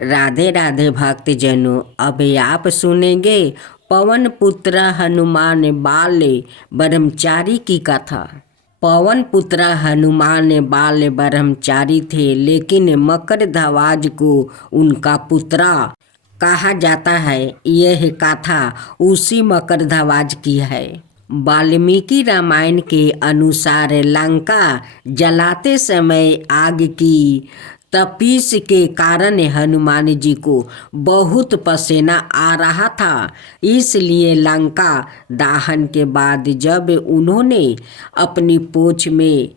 राधे राधे भक्तजनों, अब आप सुनेंगे पवन पुत्र हनुमान बाले ब्रह्मचारी की कथा। पवन पुत्र हनुमान बाल ब्रह्मचारी थे, लेकिन मकरध्वज को उनका पुत्रा कहा जाता है। यह कथा उसी मकरध्वज की है। वाल्मीकि रामायण के अनुसार लंका जलाते समय आग की तपिश के कारण हनुमान जी को बहुत पसीना आ रहा था। इसलिए लंका दहन के बाद जब उन्होंने अपनी पूंछ में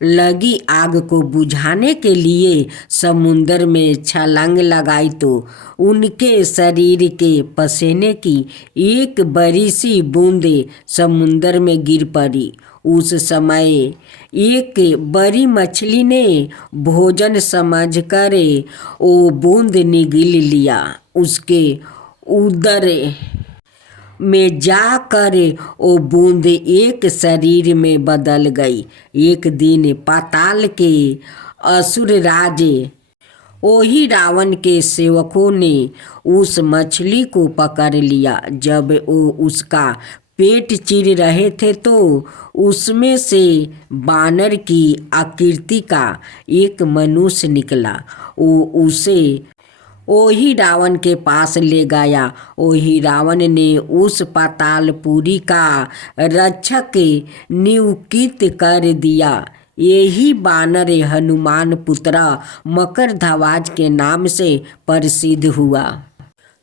लगी आग को बुझाने के लिए समुद्र में छलांग लगाई तो उनके शरीर के पसीने की एक बड़ी सी बूंदे समुद्र में गिर पड़ी। उस समय एक बड़ी मछली ने भोजन समझकर वो बूंद निगल लिया। उसके उदर में जाकर वो बूंद एक शरीर में बदल गई। एक दिन पाताल के असुर राज वही रावण के सेवकों ने उस मछली को पकड़ लिया। जब वो उसका पेट चीर रहे थे तो उसमें से बानर की आकृति का एक मनुष्य निकला। वो उसे वही रावण के पास ले गया। वही रावण ने उस पातालपुरी का रक्षक नियुक्त कर दिया। यही बानर हनुमान पुत्र मकरध्वज के नाम से प्रसिद्ध हुआ।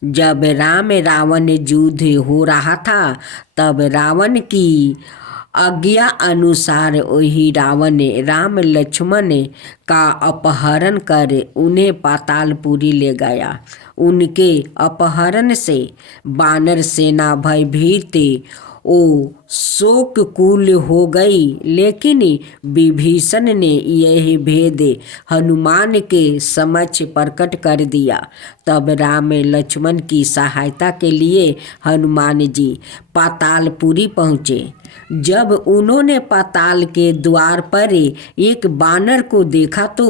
जब राम रावण युद्ध हो रहा था तब रावण की आज्ञा अनुसार वही रावण राम लक्ष्मण का अपहरण कर उन्हें पातालपुरी ले गया। उनके अपहरण से बानर सेना भयभीत ओ शोककुल हो गई। लेकिन विभीषण ने यह भेद हनुमान के समक्ष प्रकट कर दिया। तब राम लक्ष्मण की सहायता के लिए हनुमान जी पातालपुरी पहुँचे। जब उन्होंने पाताल के द्वार पर एक बानर को देखा तो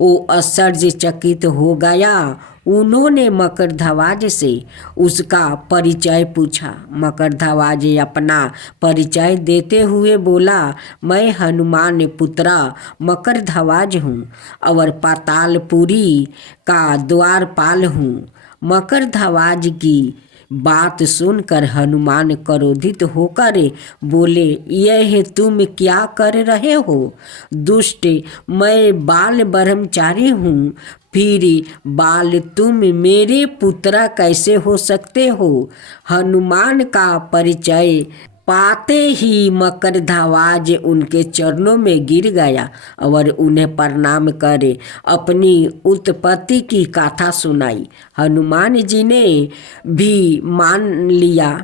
वो आश्चर्यचकित हो गया। उन्होंने मकरध्वज से उसका परिचय पूछा। मकरध्वज अपना परिचय देते हुए बोला, मैं हनुमान पुत्र मकरध्वज हूँ और पातालपुरी का द्वारपाल हूँ। मकरध्वज की बात सुनकर हनुमान क्रोधित होकर बोले, यह तुम क्या कर रहे हो दुष्ट? मैं बाल ब्रह्मचारी हूँ, फिर बाल तुम मेरे पुत्र कैसे हो सकते हो? हनुमान का परिचय पाते ही मकरध्वज उनके चरणों में गिर गया और उन्हें प्रणाम करे अपनी उत्पत्ति की कथा सुनाई। हनुमान जी ने भी मान लिया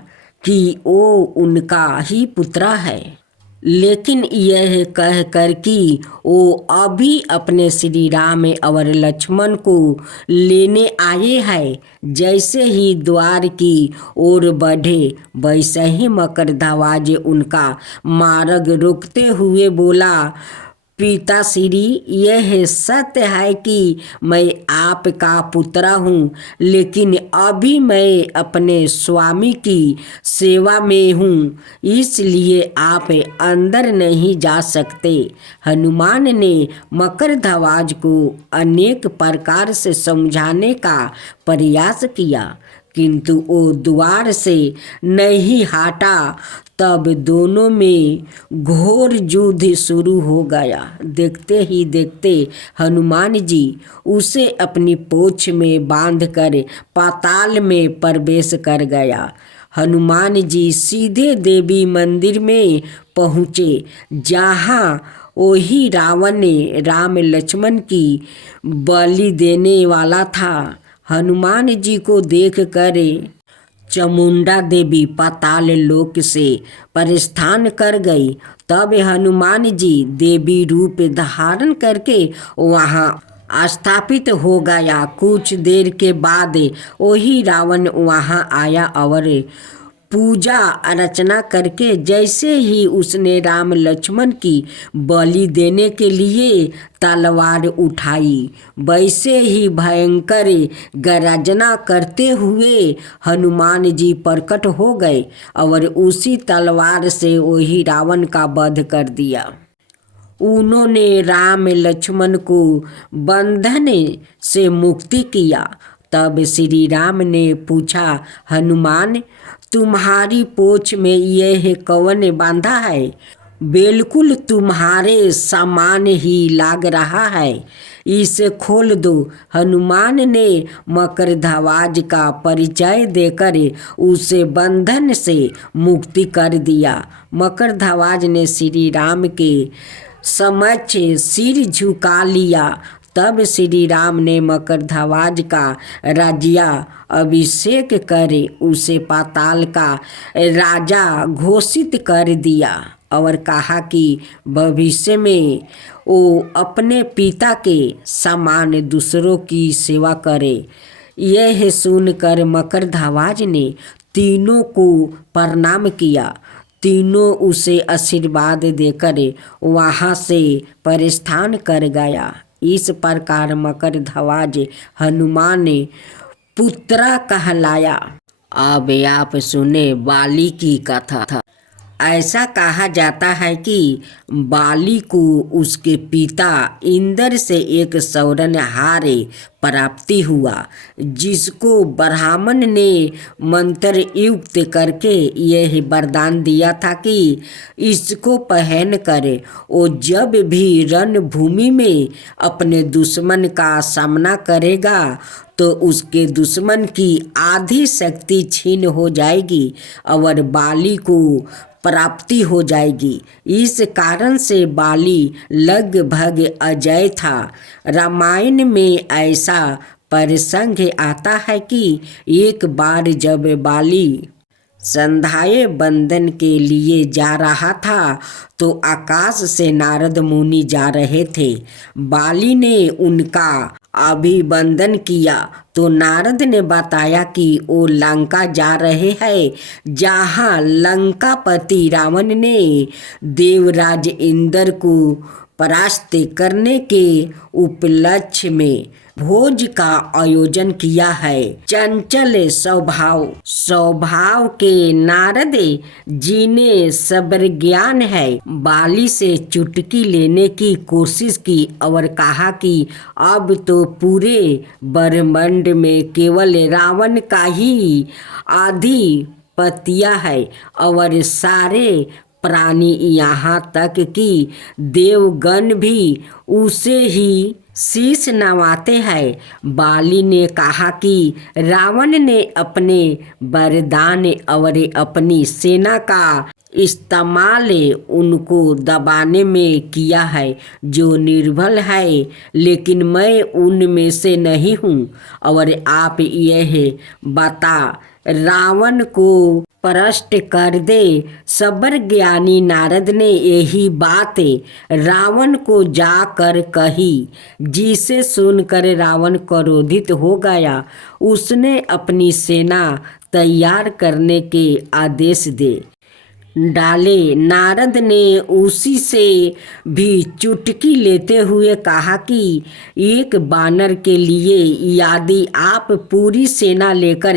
कि वो उनका ही पुत्र है, लेकिन यह कहकर कि वो अभी अपने श्री राम और लक्ष्मण को लेने आए हैं। जैसे ही द्वार की ओर बढ़े वैसे ही मकरध्वज उनका मार्ग रोकते हुए बोला, पिताश्री, यह सत्य है कि मैं आपका पुत्र हूँ, लेकिन अभी मैं अपने स्वामी की सेवा में हूँ, इसलिए आप अंदर नहीं जा सकते। हनुमान ने मकरध्वज को अनेक प्रकार से समझाने का प्रयास किया, किंतु वो द्वार से नहीं हटा। तब दोनों में घोर युद्ध शुरू हो गया। देखते ही देखते हनुमान जी उसे अपनी पूंछ में बांधकर पाताल में प्रवेश कर गया। हनुमान जी सीधे देवी मंदिर में पहुँचे, जहाँ वही रावण ने राम लक्ष्मण की बलि देने वाला था। हनुमान जी को देख कर चामुंडा देवी पाताल लोक से प्रस्थान कर गई। तब हनुमान जी देवी रूप धारण करके वहाँ स्थापित हो गया। कुछ देर के बाद वही रावण वहाँ आया और पूजा अर्चना करके जैसे ही उसने राम लक्ष्मण की बलि देने के लिए तलवार उठाई, वैसे ही भयंकर गर्जना करते हुए हनुमान जी प्रकट हो गए और उसी तलवार से वही रावण का वध कर दिया। उन्होंने राम लक्ष्मण को बंधन से मुक्ति किया। तब श्री राम ने पूछा, हनुमान तुम्हारी पोछ में यह कौन बांधा है? बिल्कुल तुम्हारे समान ही लाग रहा है, इसे खोल दो। हनुमान ने मकरध्वज का परिचय देकर उसे बंधन से मुक्ति कर दिया। मकरध्वज ने श्री राम के समक्ष सिर झुका लिया। तब श्री राम ने मकरध्वज का राज्य अभिषेक कर उसे पाताल का राजा घोषित कर दिया और कहा कि भविष्य में वो अपने पिता के समान दूसरों की सेवा करे। यह सुनकर मकरध्वज ने तीनों को प्रणाम किया। तीनों उसे आशीर्वाद देकर वहाँ से प्रस्थान कर गया। इस प्रकार मकरध्वज हनुमान पुत्र कहलाया। अब आप सुने बाली की कथा। ऐसा कहा जाता है कि बाली को उसके पिता इंद्र से एक स्वर्णहार प्राप्ति हुआ, जिसको ब्राह्मण ने मंत्र युक्त करके यह वरदान दिया था कि इसको पहन कर वो जब भी रणभूमि में अपने दुश्मन का सामना करेगा तो उसके दुश्मन की आधी शक्ति छीन हो जाएगी और बाली को प्राप्ति हो जाएगी। इस कारण से बाली लगभग अजय था। रामायण में ऐसा प्रसंग आता है कि एक बार जब बाली संध्याय बंदन के लिए जा रहा था तो आकाश से नारद मुनि जा रहे थे। बाली ने उनका अभिवंदन किया तो नारद ने बताया कि वो लंका जा रहे हैं, जहाँ लंकापति रावण ने देवराज इंद्र को परास्त करने के उपलक्ष्य में भोज का आयोजन किया है। चंचल स्वभाव के नारद जी ने सबर ज्ञान है बाली से चुटकी लेने की कोशिश की और कहा कि अब तो पूरे ब्रह्मांड में केवल रावण का ही आधिपत्य है और सारे प्राणी यहाँ तक कि देवगण भी उसे ही शीश नवाते हैं। बाली ने कहा कि रावण ने अपने वरदान और अपनी सेना का इस्तेमाल उनको दबाने में किया है जो निर्बल है, लेकिन मैं उनमें से नहीं हूँ। और आप यह बता रावण को परास्त कर दे। सबर ज्ञानी नारद ने यही बात रावण को जाकर कही, जिसे सुनकर रावण क्रोधित हो गया। उसने अपनी सेना तैयार करने के आदेश दे डाले। नारद ने उसी से भी चुटकी लेते हुए कहा कि एक बानर के लिए यदि आप पूरी सेना लेकर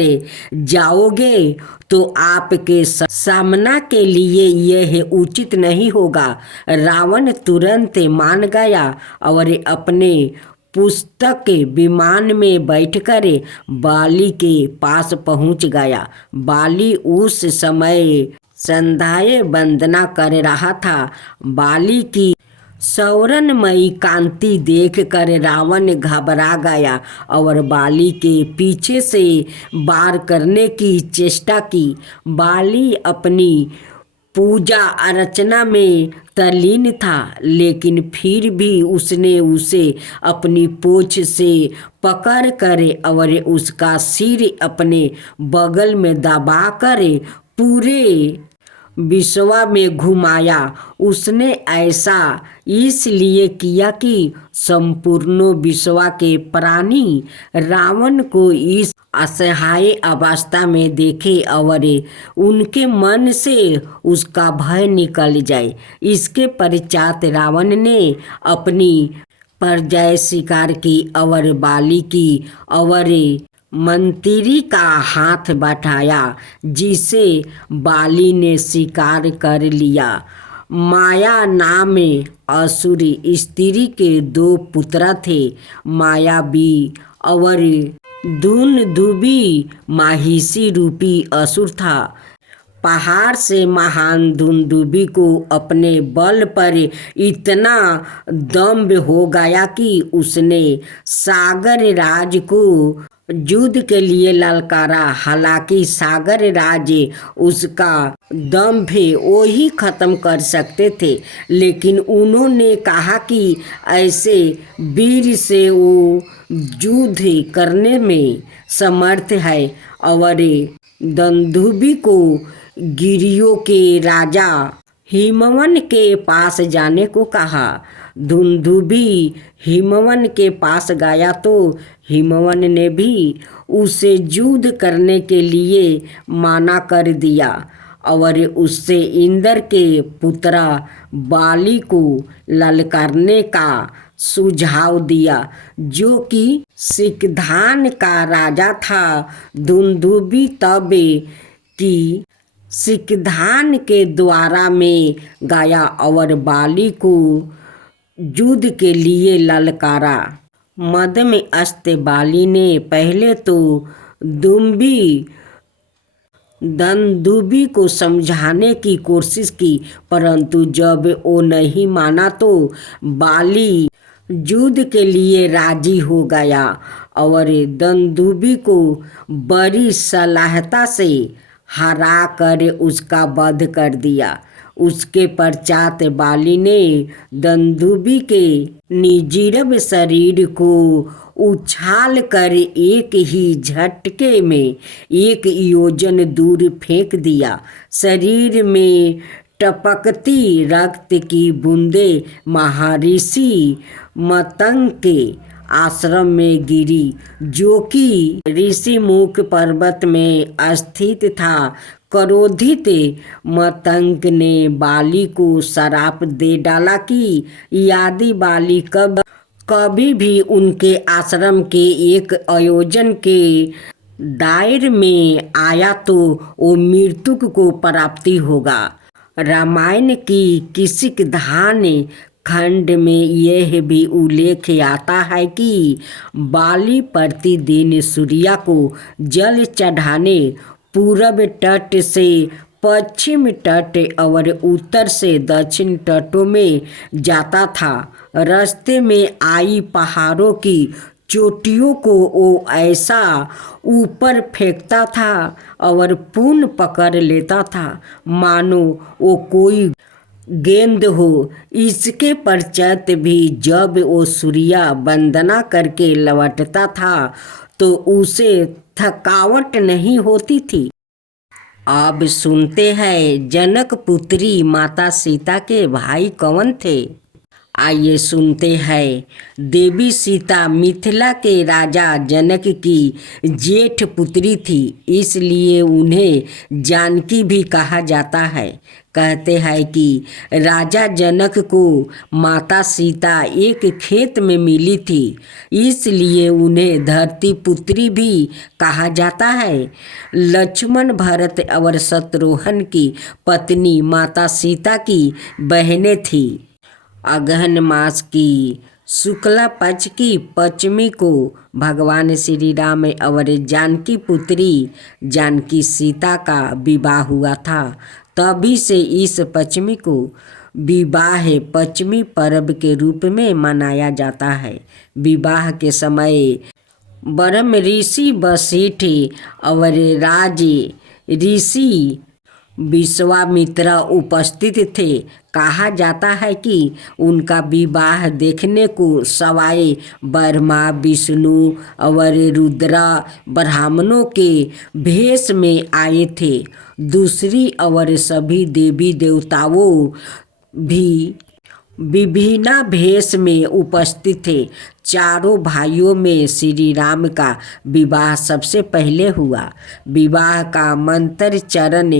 जाओगे तो आपके सामना के लिए यह उचित नहीं होगा। रावण तुरंत मान गया और अपने पुस्तक विमान में बैठकर बाली के पास पहुंच गया। बाली उस समय संध्याय वंदना कर रहा था। बाली की सौरनमयी कांति देखकर रावण घबरा गया और बाली के पीछे से वार करने की चेष्टा की। बाली अपनी पूजा अर्चना में तल्लीन था, लेकिन फिर भी उसने उसे अपनी पूंछ से पकड़ कर और उसका सिर अपने बगल में दबाकर पूरे विश्व में घुमाया। उसने ऐसा इसलिए किया कि संपूर्ण विश्व के प्राणी रावण को इस असहाय अवस्था में देखे और उनके मन से उसका भय निकल जाए। इसके पश्चात रावण ने अपनी परजय स्वीकार की और बाली की और मंत्री का हाथ बढ़ाया, जिसे बाली ने स्वीकार कर लिया। माया नाम असुरी स्त्री के 2 पुत्र थे, मायावी और धुंधुबी माहिषी रूपी असुर था। पहाड़ से महान धुंधुबी को अपने बल पर इतना दंभ हो गया कि उसने सागर राज को युद्ध के लिए ललकारा। हालांकि सागर राज उसका दंभ वो ही खत्म कर सकते थे, लेकिन उन्होंने कहा कि ऐसे वीर से वो युद्ध करने में समर्थ है और दुंदुभी को गिरियों के राजा हिमवन के पास जाने को कहा। दुंदुभी हिमवन के पास गया तो हिमवन ने भी उसे युद्ध करने के लिए मना कर दिया और उससे इंद्र के पुत्र बाली को ललकारने का सुझाव दिया, जो कि सिकंदर का राजा था। दुंदुभी तब की सिकंदर के द्वारा में गया और बाली को युद्ध के लिए ललकारा। मद में अस्त बाली ने पहले तो दुंदुभी को समझाने की कोशिश की, परंतु जब वो नहीं माना तो बाली युद्ध के लिए राजी हो गया और दुंदुभी को बड़ी सलाहता से हरा कर उसका वध कर दिया। उसके पश्चात बाली ने दुंदुभी के निर्जीव शरीर को उछाल कर एक ही झटके में 1 योजन दूर फेंक दिया। शरीर में टपकती रक्त की बूंदें महर्षि मतंग के आश्रम में गिरी, जो कि ऋषिमुख पर्वत में स्थित था। क्रोधित मतंग ने बाली को श्राप दे डाला कि यदि बाली कभी भी उनके आश्रम के 1 आयोजन के दायरे में आया तो वो मृत्यु को प्राप्ति होगा। रामायण की किसी धान खंड में यह भी उल्लेख आता है कि बाली प्रतिदिन सूर्य को जल चढ़ाने पूर्व तट से पश्चिम तट और उत्तर से दक्षिण तटों में जाता था। रास्ते में आई पहाड़ों की चोटियों को वो ऐसा ऊपर फेंकता था और पुनः पकड़ लेता था मानो वो कोई गेंद हो। इसके पश्चात भी जब वो सूर्य वंदना करके लौटता था तो उसे थकावट नहीं होती थी। अब सुनते हैं जनक पुत्री माता सीता के भाई कौन थे। आइए सुनते हैं। देवी सीता मिथिला के राजा जनक की जेठ पुत्री थी, इसलिए उन्हें जानकी भी कहा जाता है। कहते हैं कि राजा जनक को माता सीता एक खेत में मिली थी, इसलिए उन्हें धरती पुत्री भी कहा जाता है। लक्ष्मण, भरत और शत्रुघ्न की पत्नी माता सीता की बहनें थी। अगहन मास की शुक्ला पक्ष की पंचमी को भगवान श्री राम और जानकी पुत्री जानकी सीता का विवाह हुआ था। तभी से इस पंचमी को विवाह पंचमी पर्व के रूप में मनाया जाता है। विवाह के समय ब्रह्म ऋषि वशिष्ठ और राज ऋषि विश्वामित्र उपस्थित थे। कहा जाता है कि उनका विवाह देखने को सवाए ब्रह्मा, विष्णु और रुद्र ब्राह्मणों के भेष में आए थे। दूसरी और सभी देवी देवताओं भी विभिन्न भेष में उपस्थित थे। चारों भाइयों में श्री राम का विवाह सबसे पहले हुआ। विवाह का मंत्र चरण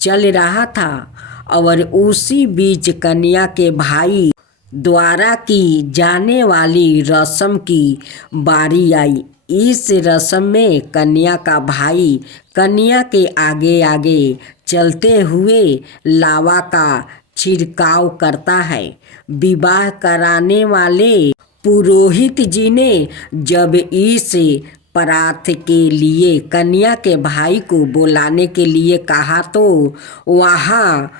चल रहा था और उसी बीच कन्या के भाई द्वारा की जाने वाली रस्म की बारी आई। इस रस्म में कन्या का भाई कन्या के आगे आगे चलते हुए लावा का छिड़काव करता है। विवाह कराने वाले पुरोहित जी ने जब इस परात के लिए कन्या के भाई को बुलाने के लिए कहा तो वहाँ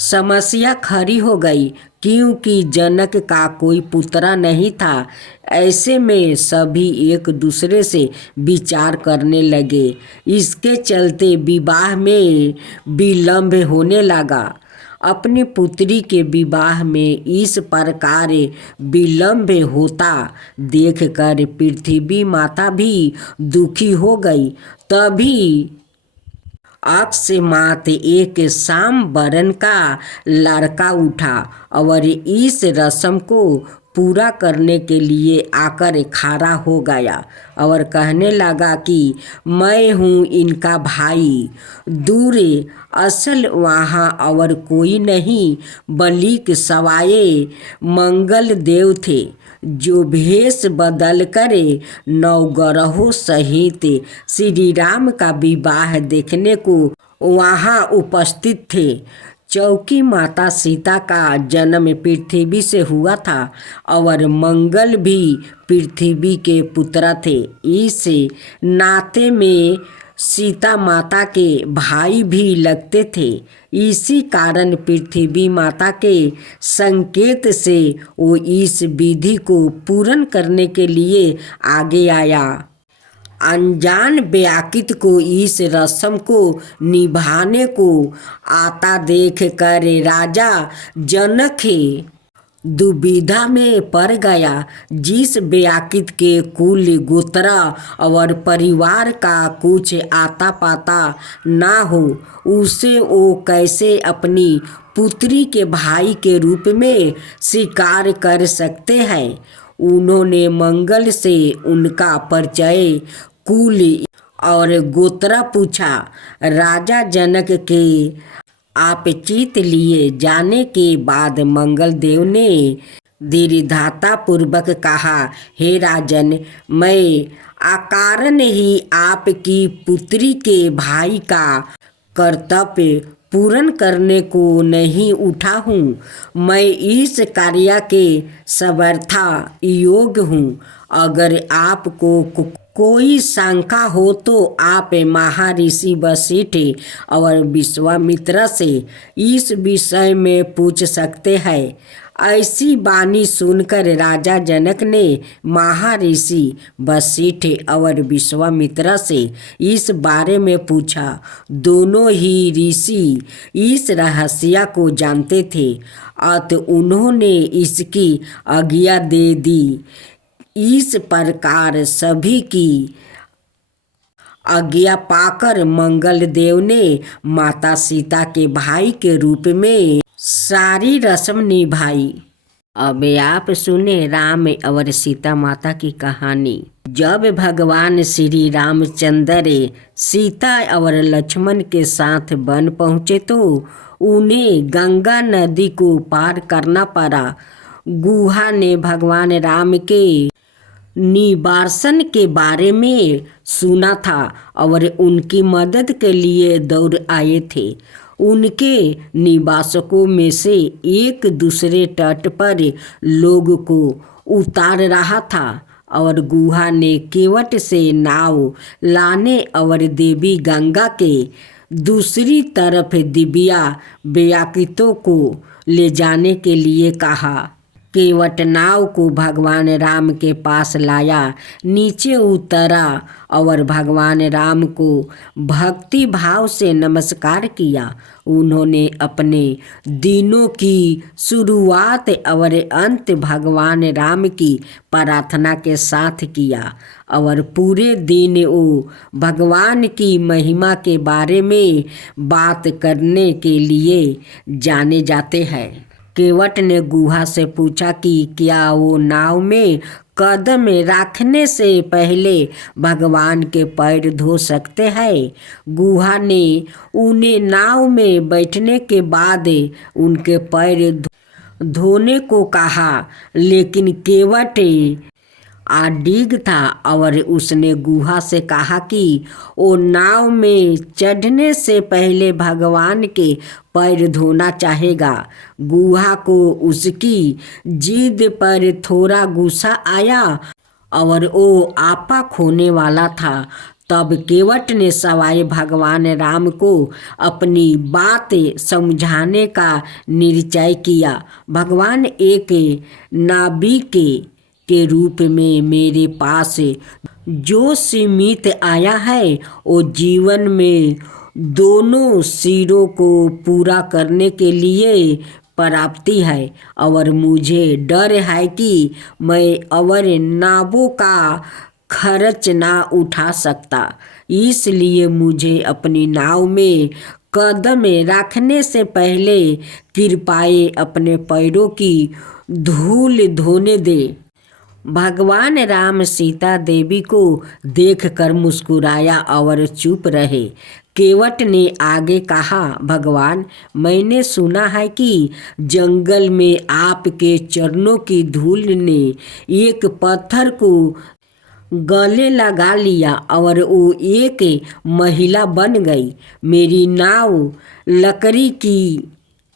समस्या खड़ी हो गई, क्योंकि जनक का कोई पुत्र नहीं था। ऐसे में सभी एक दूसरे से विचार करने लगे। इसके चलते विवाह में विलंब होने लगा। अपनी पुत्री के विवाह में इस प्रकार विलंब होता देखकर पृथ्वी माता भी दुखी हो गई। तभी अकस्मात एक शाम बरन का लड़का उठा और इस रस्म को पूरा करने के लिए आकर खड़ा हो गया और कहने लगा कि मैं हूँ इनका भाई। दूर असल वहाँ और कोई नहीं बल्कि सवाए मंगल देव थे, जो भेष बदल कर नवग्रहों सहित श्री राम का विवाह देखने को वहाँ उपस्थित थे। चौकी माता सीता का जन्म पृथ्वी से हुआ था और मंगल भी पृथ्वी के पुत्र थे। इस नाते में सीता माता के भाई भी लगते थे। इसी कारण पृथ्वी माता के संकेत से वो इस विधि को पूर्ण करने के लिए आगे आया। अनजान व्याकित को इस रस्म को निभाने को आता देख कर राजा जनक दुविधा में पड़ गया। जिस व्याकित के कुल गोत्र और परिवार का कुछ आता पाता ना हो, उसे वो कैसे अपनी पुत्री के भाई के रूप में स्वीकार कर सकते हैं। उन्होंने मंगल से उनका परिचय, कुल और गोत्र पूछा। राजा जनक के आपचित लिए जाने के बाद मंगल देव ने दीर्घता पूर्वक कहा, हे राजन, मैं अकारण ही आपकी पुत्री के भाई का कर्तव्य पूर्ण करने को नहीं उठा हूँ। मैं इस कार्य के समर्था योग्य हूँ। अगर आपको कोई शंका हो तो आप महर्षि वशिष्ठ और विश्वामित्र से इस विषय में पूछ सकते हैं। ऐसी वाणी सुनकर राजा जनक ने महर्षि वशिष्ठ और विश्वामित्र से इस बारे में पूछा। दोनों ही ऋषि इस रहस्य को जानते थे, अतः उन्होंने इसकी आज्ञा दे दी। इस प्रकार सभी की आज्ञा पाकर मंगल देव ने माता सीता के भाई के रूप में सारी रस्म निभाई। अब आप सुने राम और सीता माता की कहानी। जब भगवान श्री रामचंद्र सीता और लक्ष्मण के साथ वन पहुँचे तो उन्हें गंगा नदी को पार करना पड़ा। गुहा ने भगवान राम के निवासन के बारे में सुना था और उनकी मदद के लिए दौड़ आए थे। उनके निवासकों में से एक दूसरे तट पर लोग को उतार रहा था और गुहा ने केवट से नाव लाने और देवी गंगा के दूसरी तरफ दिव्या व्याकितों को ले जाने के लिए कहा। केवट नाव को भगवान राम के पास लाया, नीचे उतरा और भगवान राम को भक्ति भाव से नमस्कार किया। उन्होंने अपने दिनों की शुरुआत और अंत भगवान राम की प्रार्थना के साथ किया और पूरे दिन वो भगवान की महिमा के बारे में बात करने के लिए जाने जाते हैं। केवट ने गुहा से पूछा कि क्या वो नाव में कदम रखने से पहले भगवान के पैर धो सकते हैं। गुहा ने उन्हें नाव में बैठने के बाद उनके पैर धोने को कहा, लेकिन केवट अडिग था और उसने गुहा से कहा कि वो नाव में चढ़ने से पहले भगवान के पैर धोना चाहेगा। गुहा को उसकी जिद पर थोड़ा गुस्सा आया और वो आपा खोने वाला था। तब केवट ने सवाई भगवान राम को अपनी बात समझाने का निश्चय किया। भगवान एक नाविक के रूप में मेरे पास जो सीमित आया है वो जीवन में दोनों सिरों को पूरा करने के लिए प्राप्ति है और मुझे डर है कि मैं और नावों का खर्च ना उठा सकता। इसलिए मुझे अपनी नाव में कदम रखने से पहले कृपया अपने पैरों की धूल धोने दे। भगवान राम सीता देवी को देखकर मुस्कुराया और चुप रहे। केवट ने आगे कहा, भगवान, मैंने सुना है कि जंगल में आपके चरणों की धूल ने एक पत्थर को गले लगा लिया और वो एक महिला बन गई। मेरी नाव लकड़ी की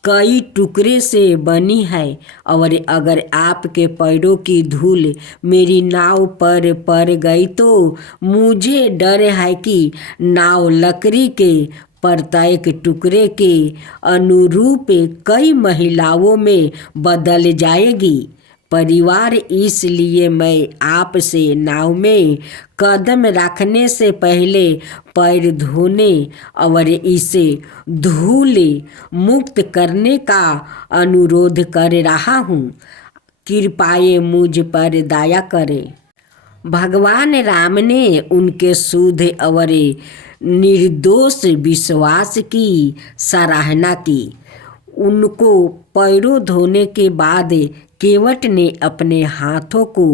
कई टुकड़े से बनी है और अगर आपके पैरों की धूल मेरी नाव पर पड़ गई तो मुझे डर है कि नाव लकड़ी के प्रत्येक टुकड़े के अनुरूप कई महिलाओं में बदल जाएगी। परिवार, इसलिए मैं आपसे नाव में कदम रखने से पहले पैर धोने और इसे धूल मुक्त करने का अनुरोध कर रहा हूँ। कृपया मुझ पर दया करें। भगवान राम ने उनके शुद्ध और निर्दोष विश्वास की सराहना की। उनको पैरों धोने के बाद केवट ने अपने हाथों को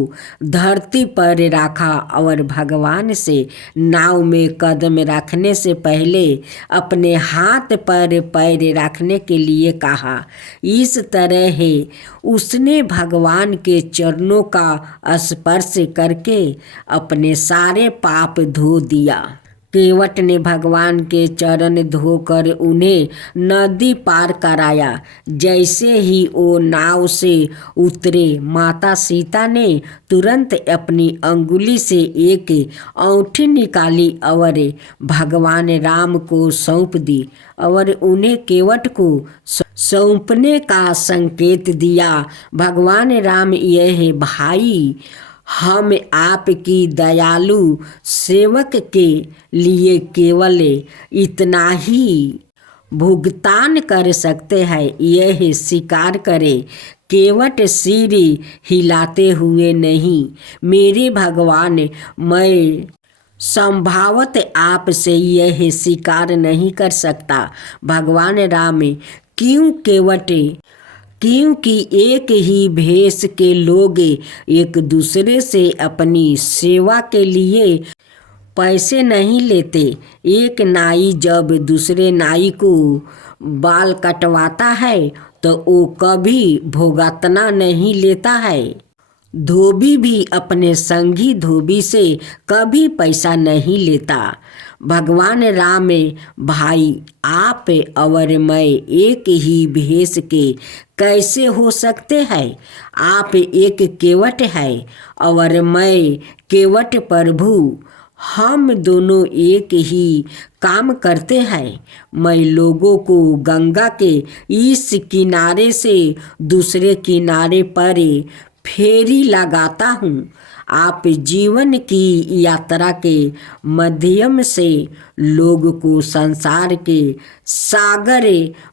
धरती पर रखा और भगवान से नाव में कदम रखने से पहले अपने हाथ पर पैर रखने के लिए कहा। इस तरह उसने भगवान के चरणों का स्पर्श करके अपने सारे पाप धो दिया। केवट ने भगवान के चरण धोकर उन्हें नदी पार कराया। जैसे ही वो नाव से उतरे, माता सीता ने तुरंत अपनी अंगुली से एक औंठी निकाली और भगवान राम को सौंप दी और उन्हें केवट को सौंपने का संकेत दिया। भगवान राम, यह भाई हम आपकी दयालु सेवक के लिए केवल इतना ही भुगतान कर सकते हैं, यह स्वीकार करें। केवट सिर हिलाते हुए, नहीं मेरे भगवान, मैं संभवत आपसे यह स्वीकार नहीं कर सकता। भगवान राम, क्यों केवट? क्योंकि एक ही भेष के लोग एक दूसरे से अपनी सेवा के लिए पैसे नहीं लेते। एक नाई जब दूसरे नाई को बाल कटवाता है तो वो कभी भुगतना नहीं लेता है। धोबी भी अपने संगी धोबी से कभी पैसा नहीं लेता। भगवान राम, भाई आप और मैं एक ही भेष के कैसे हो सकते हैं? आप एक केवट है और मैं केवट प्रभु। हम दोनों एक ही काम करते हैं। मैं लोगों को गंगा के इस किनारे से दूसरे किनारे पर फेरी लगाता हूँ। आप जीवन की यात्रा के माध्यम से लोग को संसार के सागर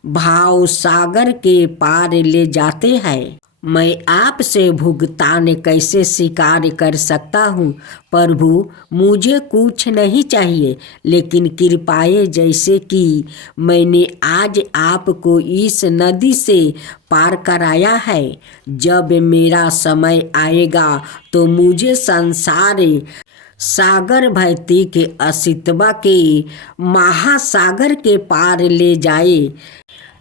भाव सागर के पार ले जाते हैं। मैं आपसे भुगतान कैसे स्वीकार कर सकता हूँ प्रभु। मुझे कुछ नहीं चाहिए, लेकिन कृपाएं जैसे कि मैंने आज आपको इस नदी से पार कराया है। जब मेरा समय आएगा तो मुझे संसार सागर भयती के अस्तित्व के महासागर के पार ले जाए।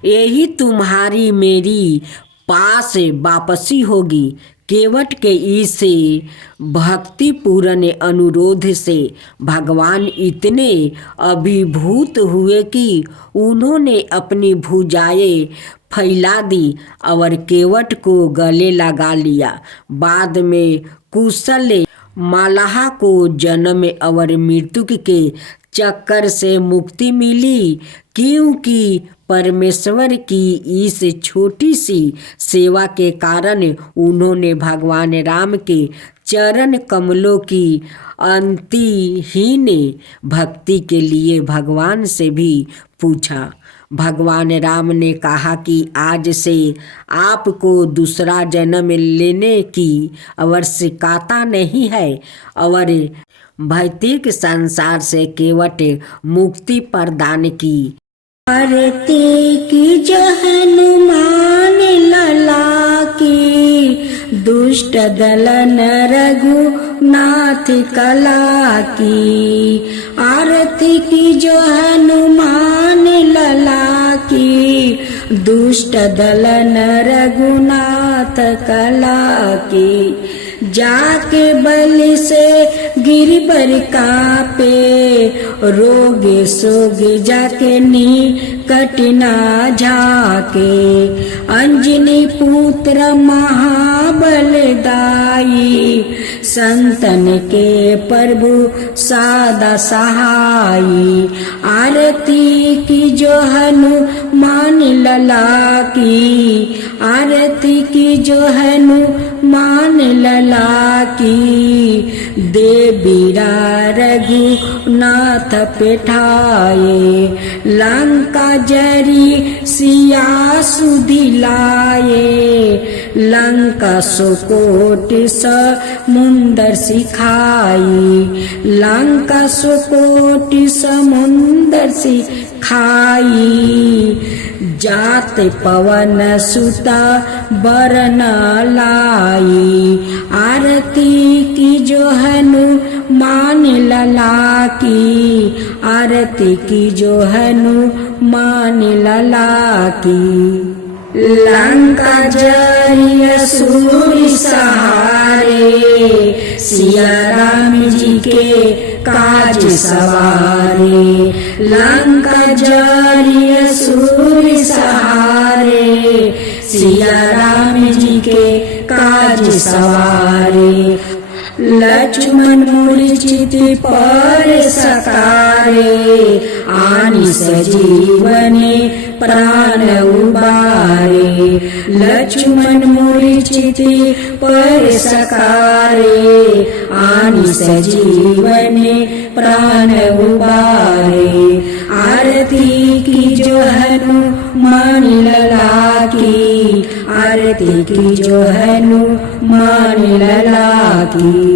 यही तुम्हारी मेरी पास वापसी होगी। केवट के इस भक्तिपूर्ण अनुरोध से भगवान इतने अभिभूत हुए कि उन्होंने अपनी भुजाएं फैला दी और केवट को गले लगा लिया। बाद में कुशल मल्लाह को जन्म और मृत्यु के चक्कर से मुक्ति मिली, क्योंकि परमेश्वर की इस छोटी सी सेवा के कारण उन्होंने भगवान राम के चरण कमलों की अंतहीन भक्ति के लिए भगवान से भी पूछा। भगवान राम ने कहा कि आज से आपको दूसरा जन्म लेने की आवश्यकता नहीं है और भौतिक संसार से केवट मुक्ति प्रदान की। आरती की जो हनुमान लला की, दुष्ट दलन रघुनाथ कला की। आरती की जो हनुमान लला की, दुष्ट दलन रघुनाथ कला की। जाके बलि से गिरबर कापे, रोग सोग जाके निकट ना झाके। अंजनी पुत्र महाबलदाई, संतन के प्रभु सादा सहाई। आरती की जो हनुमान लला की, आरती की जो हनुमान लला की। देवीरा रघुनाथ पेठाए, लंका जरी सिया सुधिलाए। लंका सुकोट समुंदर सिखाई, लंका सुकोट समुंदर सिखाई। जात पवन सुता बरना लाई, आरती की जो हनुमान लला की। आरती की जो हनुमान लला की। लंका जरी असुर सहारे, सिया राम जी के काज सवारे। लंका जरी असुर सहारे, सिया राम जी के काज सवारे। लक्ष्मण मूर्छित पर सकारे, आनि सजीवने प्राण उबारे। लक्ष्मण मूर्छित पर सकारे, आनि सजीवने प्राण उबारे। आरती की जो हनुमान लला की, आरती की जो हनुमान लला की।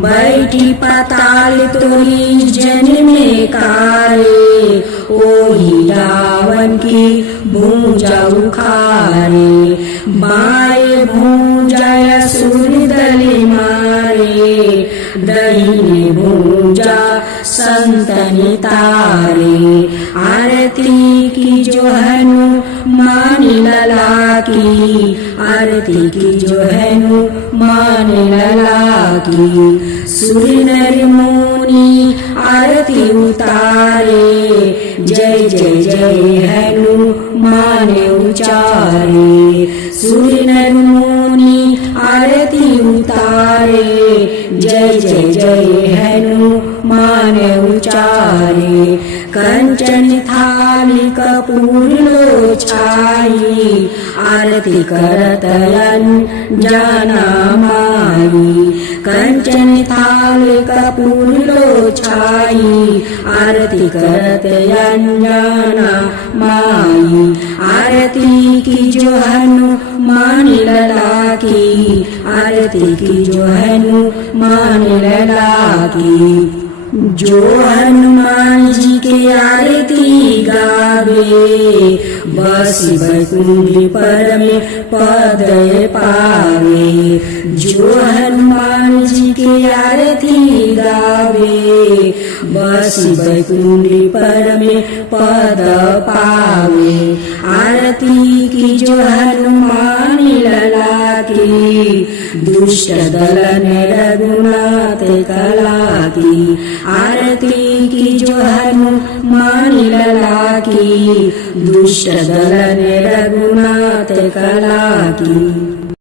बैठी पाताल तोरी जन्मे कारे, ओही रावण की भूजा उखारे। बाएं भूजा असुर दल मारे, दाहिने भूजा संतन तारे। आरती की जो हनुमान लला की, आरती की जो हनुमान लला की। सुर नर मुनि आरती उतारे, जय जय जय हनुमान उचारे। सुर नर मुनि आरती उतारे, जय जय जय हनुमान उचारे। कंचन थाली कपूर लो छाई, आरती करत अनजाना माई। कंचन थाली कपूर लो छाई, आरती करत अनजाना माई। आरती की जो हनुमान लला की आरती की जो हनुमान लला की। जो हनुमान जी के आरती गावे बस बैकुंठ पर में पद पावे। जो हनुमान जी के आरती गावे बस बैकुंठ पर में पद पावे। आरती की जो हनुमान लला की दुष्ट दलन रघुनाथ कला की। आरती की जो हनुमान लला की दुष्ट दलन रघुनाथ कला की।